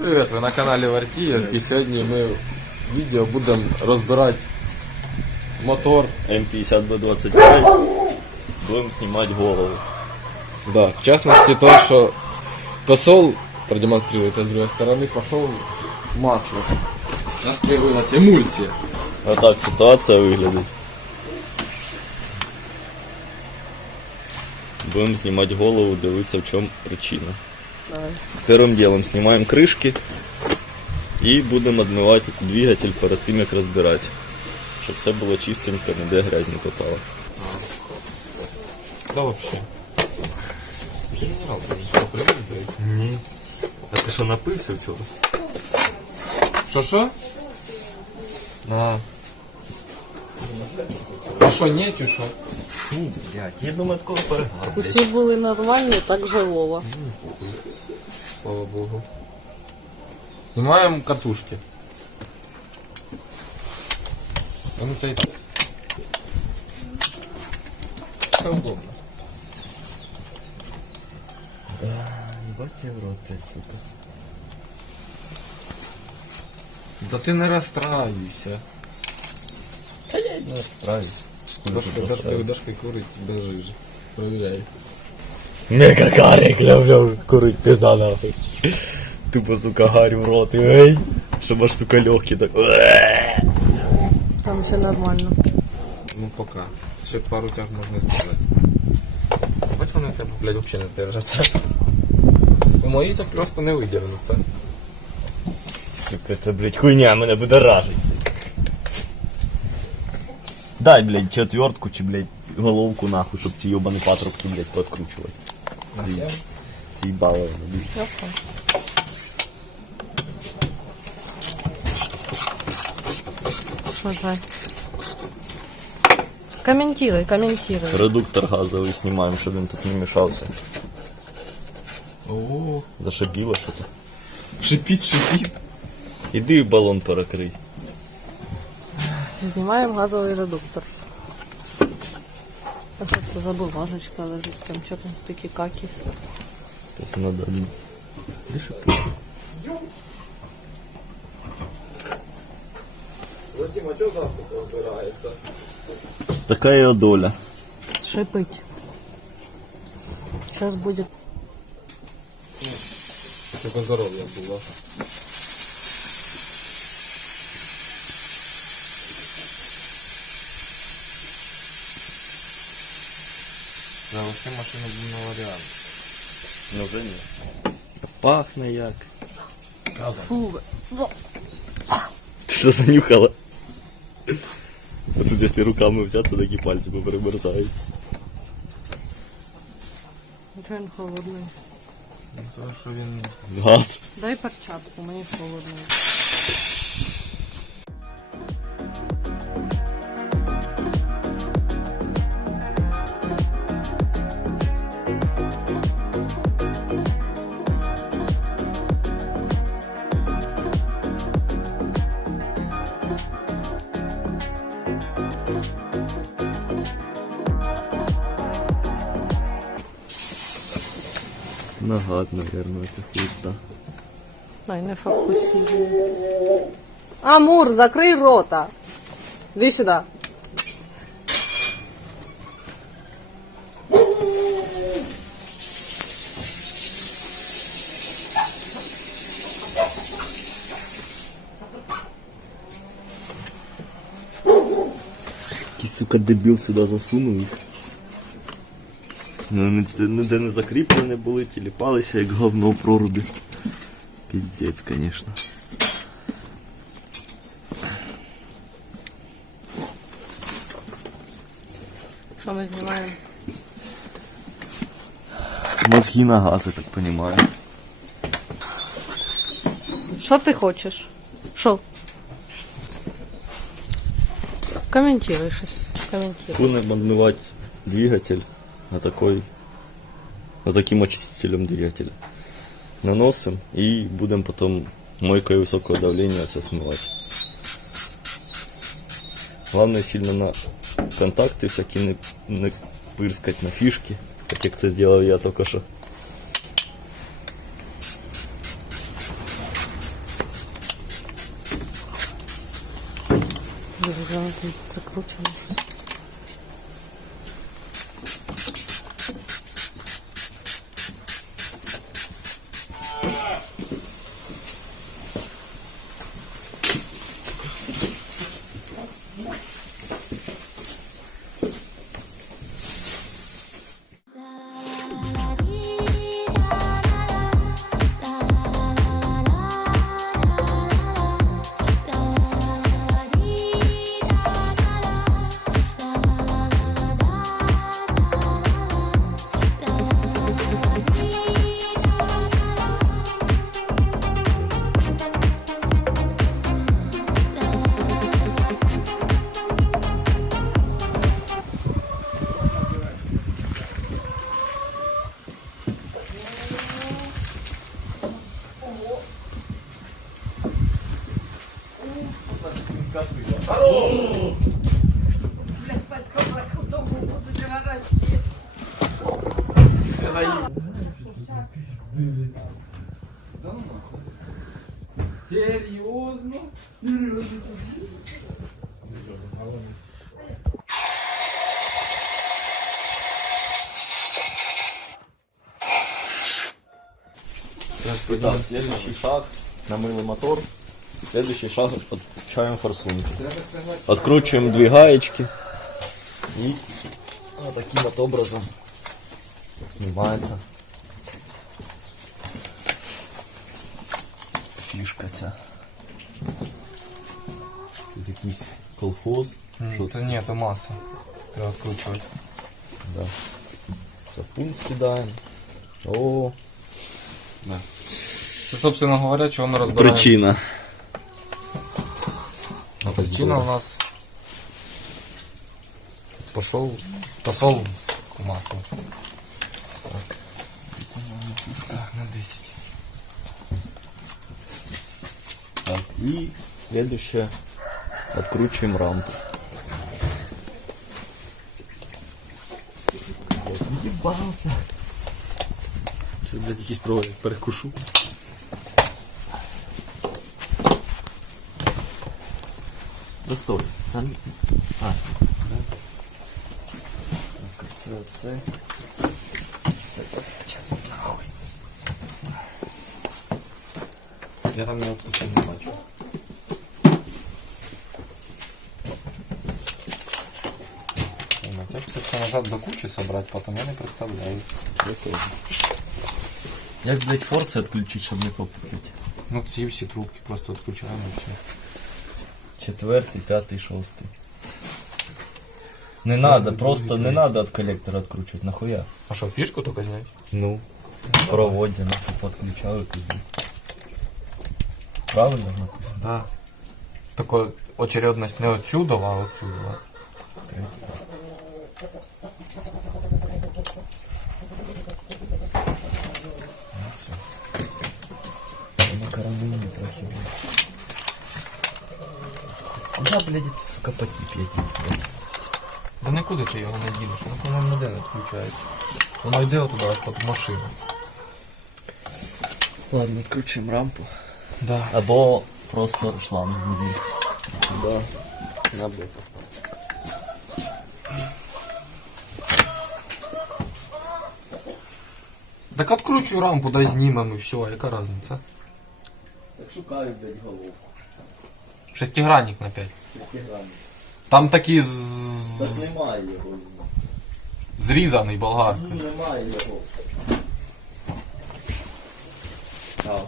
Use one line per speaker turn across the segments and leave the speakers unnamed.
Привіт, ви на каналі Вартіївський. Сьогодні ми в відео будемо розбирати мотор.
М50Б25. Будем снимать голову.
Да, в частности, то, что тосол продемонстрирует, а с другой стороны пошел масло. У нас появилась эмульсия.
А так ситуація виглядить. Будем знімати голову, дивитися в чому причина. Первым делом снимаем крышки і будемо відмивати двигатель перед тим, як розбирати. Щоб все було чистенько, ніде грязь не попала.
Да вообще. Генерал, ты ничего привык,
А ти що напився вчора?
Что, что? На. А что, не что?
Фу, блядь, я думаю, такого перегар.
Усі були нормальні, так же Вова.
Слава богу. Снимаем катушки. А ну ты... Это удобно.
Ебать я в рот, блядь, сука.
Да ты не расстраивайся.
Та я й не розстраюсь.
Дашка, Дашка, Дашка курить без жижи. Проверяй.
Мега карик люблю курить пизда нахуй. Тупо, сука, гарь в рот, ей. Щоб аж, сука, легкий так.
Там все нормально.
Ну пока. Ще пару тяг можна сделать. Бать вони в тебе, блядь, вообще не держаться. У мої так просто не видягнуться.
Сука, це, блядь, хуйня мене буде ражить. Дай, блядь, четвертку чи, блядь, головку нахуй, щоб ці йобані патрубки, блядь, подкручувати.
На
Ясно. Нажай. Комментируй, комментируй.
Редуктор газовий знімаємо, щоб він тут не мішався.
О,
Зашибіло що то.
шипіть, шипіть.
Іди балон перекрий.
Знімаємо газовий редуктор. А що це за бумажечка лежить? Там там стільки какі?
Тобто надо.
Вадим, а чого завтра розбирається?
Така його доля.
Шипить. Сейчас будет.
Тільки здоров'я було. Завести машину був на варіант.
Ну вже ні. Пахне як.
Фу.
Ти що занюхала? А тут якщо руками взяти, то такі пальці поперемерзають.
Він холодний?
Ну, Тому що він
Газ.
Дай перчатку, мені холодно.
На газ, наверное, це хуйта.
Ай, не фокусуй. Амур, закрий рота. Іди сюди.
Якийсь, сука, дебіл сюди засунув їх. Ну, ніде- ніде не закріплені були, тіліпалися, як говно в проруби. Піздець, конечно.
Що ми знімаємо?
Мозги на газ, я так понимаю.
Що ти хочеш? Що? Коментуй щось. Коментуй.
Будем отмывать двигатель на такой, на таким очистителем двигателя. Наносим и будем потом мойкой высокого давления все смывать. Главное сильно на контакты всякие не, пырскать на фишки, как як це зробив я только что.
Прикручено.
Серьезно?
Серьезно? Итак, следующий шаг. Намыли мотор. Следующий шаг откручиваем форсунки. Откручиваем две гаечки. И вот таким вот образом снимается фишка ця. Тут якийсь колхоз. Що
Це ні, то маса. Треба відкручувати.
Да. Сапун скидаємо. О,
Це, собственно говоря, чого ми розбираємо.
причина.
Причина у нас пошел посол к маслу. Так, на 10.
Так, и следующее. Откручиваем рампу. Ебался.
Сейчас, блядь, якісь проводять, перекушу.
Да стой. Там... А, Так, це, це. Це прокачати нахуй.
Я там не відкручу, не бачу. Як це все назад до кучі собрати, потім я не представляю.
Я тоже. Як, блядь, форси відключити, щоб не попутати?
Ну ці всі трубки просто відключаємо і все.
Четвертий, п'ятий, шостий. Не надо, просто не надо от коллектора откручивать, нахуя?
А що, фішку тільки зняти?
Ну, проводі, нахуй подключаю пиздец. Правильно написано?
Да. Только очередность не отсюда, а отсюда.
На Куда, блядь, это, сука, потип я
Да нікуди ти його не дінеш, воно ніде не включається. Воно йде туди аж під машину.
Ладно, откручуємо рампу.
Да.
Або просто шланг знімі. Да. На блядь, остав.
Так откручуй рампу, дай знімемо і все, а яка різниця?
Так шукаю, блядь, головку.
Шестигранник на 5. Там такий з...
Так немає його.
зрізаний болгаркою.
Немає його. А,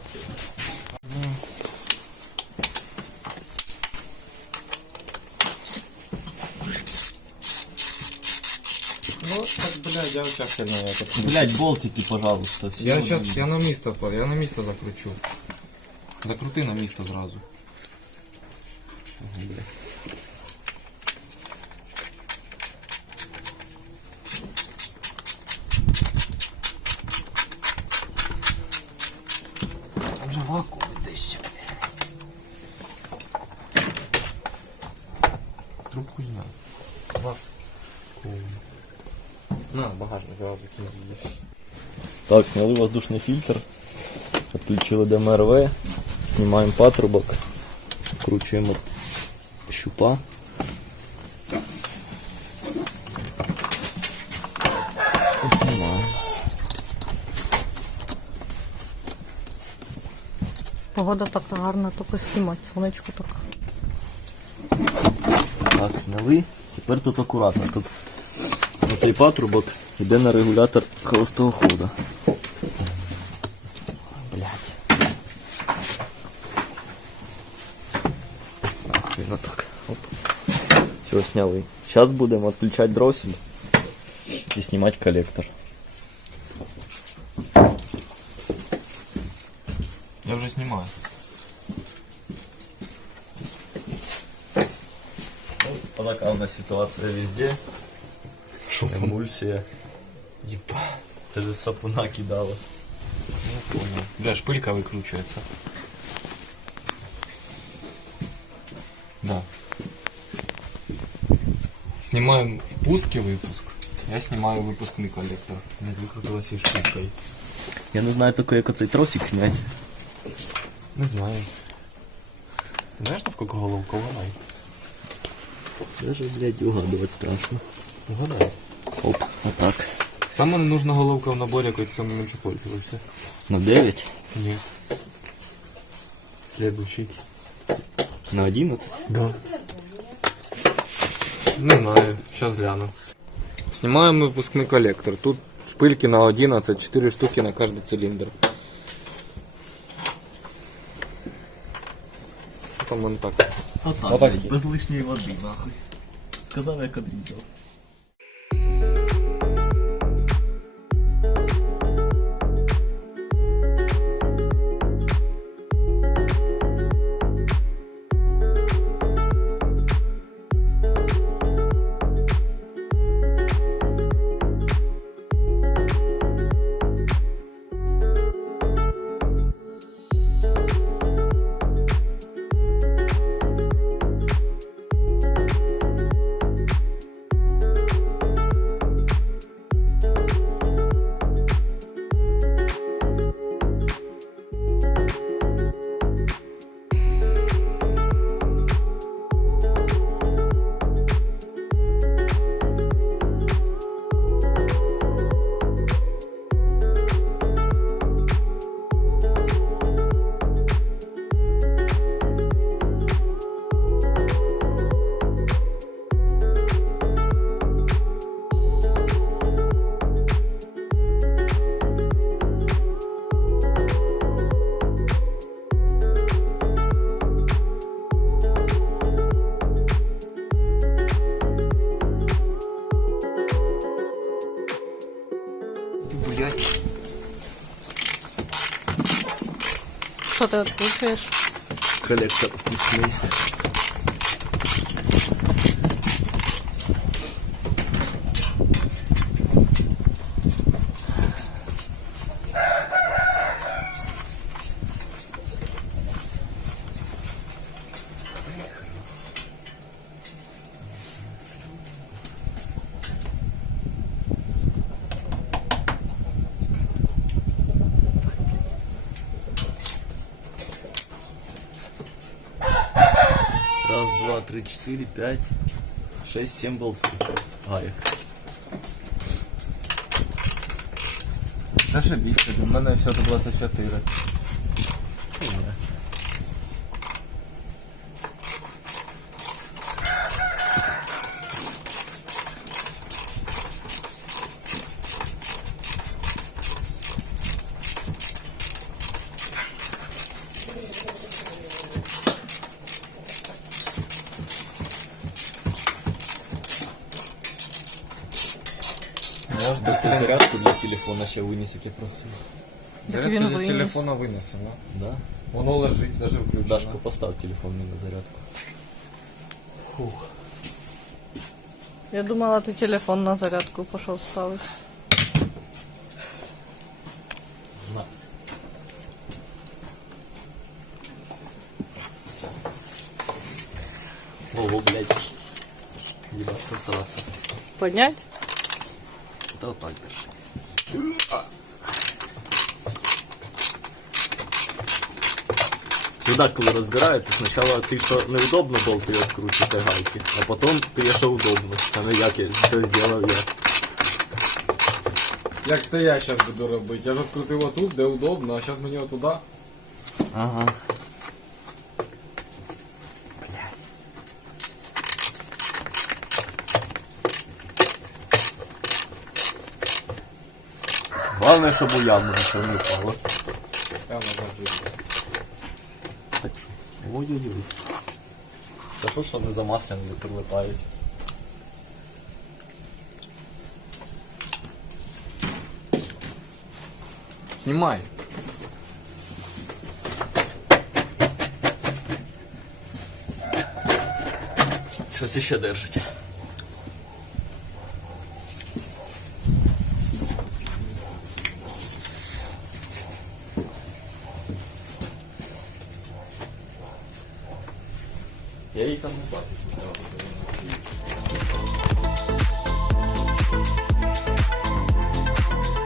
Ну, так, блядь, я оця херня яка.
Блять, болтики, пожалуйста.
Я сейчас, я на місто, пор- я на місто закручу. Закрути на місто зразу. Там же вакуум бля. Трубку зняв. Вакуум. На, багажник зразу кинь її.
Так, сняли воздушный фильтр, отключили ДМРВ, снимаем патрубок, щупа. Ось немає.
Погода така гарна, тільки знімати, сонечко так.
Так, зняли. Тепер тут акуратно. Тут оцей патрубок йде на регулятор холостого ходу. Все, сняли. Зараз будемо відключати дроссель і знімати колектор.
Я вже знімаю.
Ну, така у нас ситуація везде.
Що там?
Емульсія.
Єба.
Це ж сапуна кидало.
Не понял. Бля, шпилька викручується. Снимаем впуск и выпуск. Я снимаю выпускный коллектор. Блядь, выкрутилась и шпилькой.
Я не знаю тільки, як оцей тросик зняти.
Не знаю. Ты знаешь, насколько головка ломай?
Даже, блядь, угадувати страшно.
Угадай.
Оп, отак.
Самая нужна головка в наборе, какой ты самый меньше пользовался.
На 9,
Нет. Следующий.
на 11.
Да. Не знаю, сейчас гляну. Снимаем выпускный коллектор. Тут шпильки на 11, 4 штуки на каждый цилиндр. Там он так.
Отак,
Отак
блядь,
є.
без лишньої води, нахуй. Сказав, як одрізав.
Блять.
Що ти відкручуєш?
Колектор впускний. Раз, два, три, четыре, пять, шесть, семь болтов. Гаек.
Зашибись, у мене все до 24.
Можна це зарядку для телефона ще виніс, як я просив.
Так він
Зарядка для
виніс.
телефона винесено.
Да?
Воно лежить, даже включено.
Дашка, постав телефон мені на зарядку.
Фух.
Я думала, ти телефон на зарядку пішов ставити.
На. Ого, блядь. Ебаться, всраться.
Поднять?
Та отак держи. Сюда, коли розбираєте, спочатку ти що неудобно болти відкручуєте гайки, а потім ти що удобно. А не як я це зробив я.
Як це я зараз буду робити? Я ж відкрутив отут, де удобно, а зараз мені отуда.
Ага. Главное, чтобы у яму ничего не
завжди.
Так що, ой-ой-ой. Та що, що не замасляні не прилипають?
Знімай.
Щось іще держить.